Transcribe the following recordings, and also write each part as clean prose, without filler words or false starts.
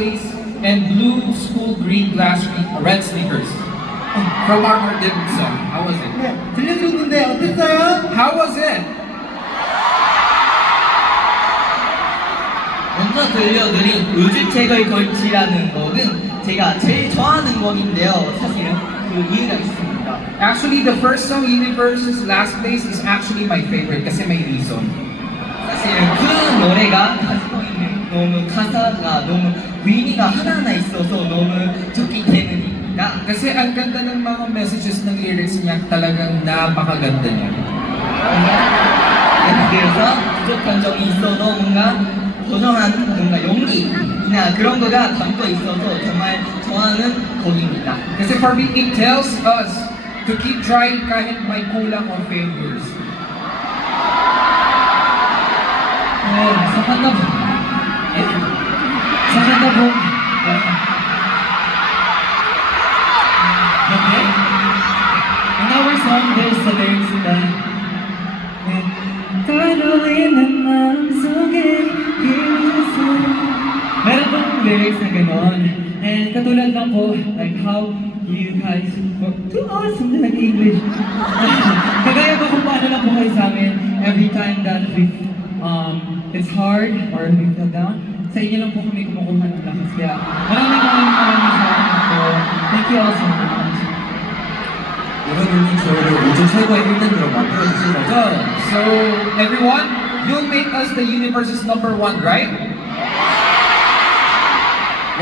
place and blue school green red sneakers. From our debut song. How was it? 네, 들려드렸는데 어땠어요? How was it? 먼저 들려드린 우주책을 걸치라는 곡은 제가 제일 좋아하는 곡인데요. 사실은 그 이유가 있습니다. Actually, the first song, Universe's Last Place, is actually my favorite kasi may reason. 사실은 그 노래가 가지고 있는 너무 가사가 너무 의미가 하나하나 있어서 너무 좋기 때문입니다. Kasi ang ganda ng mga messages ng lyrics niya, talagang napakaganda niya. 그래서 부족한 점이 있어도 뭔가 도전하는 뭔가 용기나 그런 거가 담고 있어서 정말 좋아하는 곡입니다. Kasi for me, it tells us to keep trying kahit may kulang or failures. Sa kanta po. Sa kanta po. Okay. In our song, there's the lyrics that taluin ang maamsugi hiluso. Meron pong lyrics na gano'n. And katulad lang po, like how you guys too awesome na nag-English. Kagaya ko kung paano lang po kayo sa amin every time that it's hard or we feel down. Sa inyo lang po kami kumukuha ng lakas. Kaya maraming salamat po. Thank you all so much. 여러분이 저희를 우주 최고의 1등으로 만들어주신 거죠? So, everyone, you'll make us the universe's number one, right?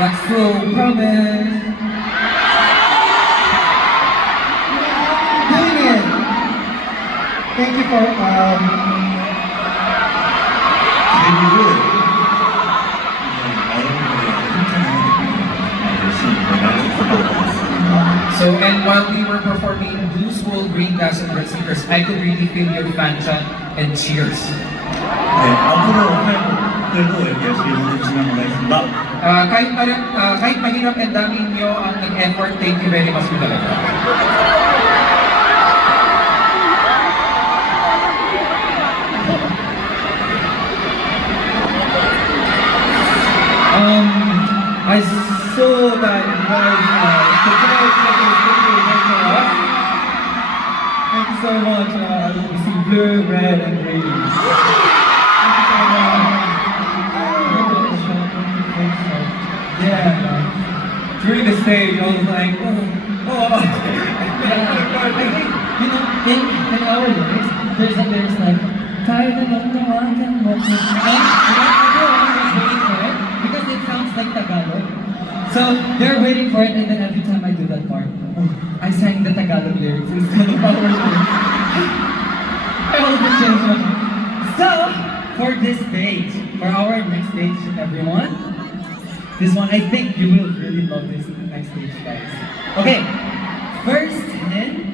약속, promise. Doing it. Thank you for 데뷔를 여러분들의 힘차게 열심히 해나가도록 하겠습니다. So, and while we were performing Blue School, Green Gas, and Red Sneakers, I could really feel your fan chant and cheers. 네, 앞으로 활동들도 이렇게 열심히 응원해주시면 감사하겠습니다. Kahit mahirap and dami nyo ang nag-effort, thank you very much po talaga. I saw that you guys prepared for us. Thank you so much. We see blue, red, and green. Thank you so much. Yeah. During the stage, I was like, oh. you know, in our lyrics, there's a lyrics like tayo na lang tawagan mo. Everyone was waiting for it because it sounds like Tagalog. So they're waiting for it, and then every time I do that part, I sang the Tagalog lyrics instead of our lyrics. I always change one. So for this stage, for our next stage, everyone, this one I think you will really love this next stage, guys. Okay, first hint.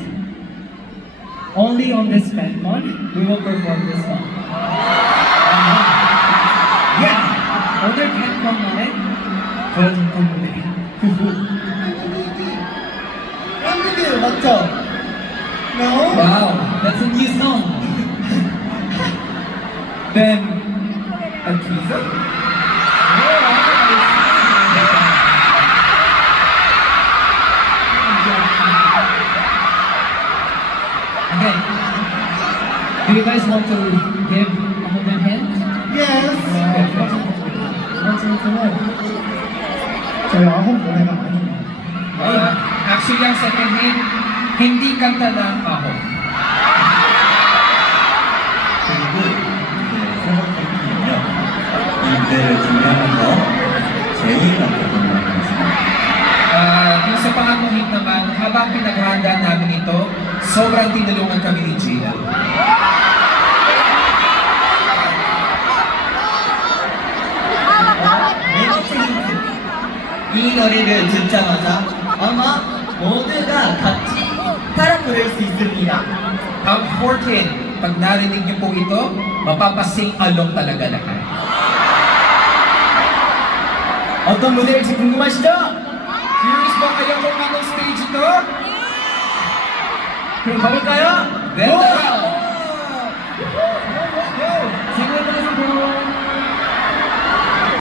Only on this FanCon, we will perform this song. Yeah! Other FanCon namin, walang tumuli. Ramdeville, 맞죠? No? Wow, that's a new song. Then, a teaser? Okay. Do you guys want to give another hint? Yes. 저희 아홉 노래가 아니에요. Actually, ang second hint, hindi kanta ng ahon. 그리고 생각해보면요, 이 무대를 준비하면서 제일 아팠던 Yung sa pangakong hint naman, habang pinaghahanda namin ito, sobrang tinulungan kami ni Gina. 이 노래를 듣자마자 아마 모두가 같이 따라 부를 수 있습니다. Ang fourth hint, pag narinig niyo po ito, mapapasing along talaga lahat. 어떤 무대일지 궁금하시죠? Curious ba kayo kung anong stage ito? 그럼 가볼까요? Then, tara!